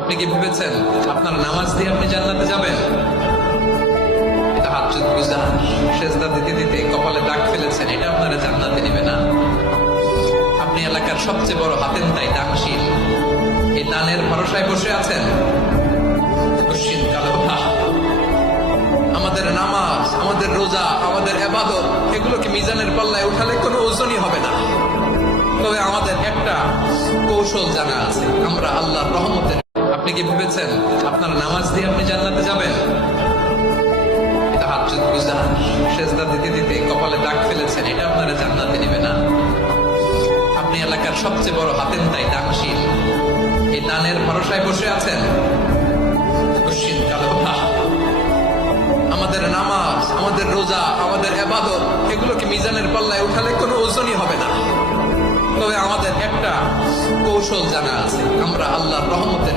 আপনি কি ভেবেছেন আপনার নামাজ দিয়ে আপনি জান্নাতে যাবেন? তাহাজ্জুদ গুজার, সেজদা দিতে দিতে কপালে দাগ ফেলেছেন, এটা আপনারা জান্নাতে নেবে না। আপনি এলাকার সবচেয়ে বড় হাতেম তাই দানশীল, এই দানের ভরসায় বসে আছেন। কশিন কালো আমাদের নামাজ, আমাদের রোজা, আমাদের ইবাদত, এগুলোকে মিজানের পাল্লায় উঠালে কোনো ওজনই হবে না। তবে আমাদের একটা কৌশল জানা আছে, আমরা আল্লাহর রহমতের। আপনি কি ভেবেছেন আপনার নামাজ দিয়ে আপনি জান্নাতে যাবেন? তাহাজ্জুদ গুজার, সেজদা দিতে দিতে কপালে দাগ ফেলেছেন, এটা আপনারা জান্নাতে নেবে না। আপনি এলাকার সবচেয়ে বড় হাতেম তাই দানশীল, এই দানের ভরসায় বসে আছেন। কশিন কালো আমাদের নামাজ, আমাদের রোজা, আমাদের ইবাদত, এগুলোকে মিজানের পাল্লায় উঠালে কোনো ওজনই হবে না। তবে আমাদের একটা কৌশল জানা আছে, আমরা আল্লাহর রহমতের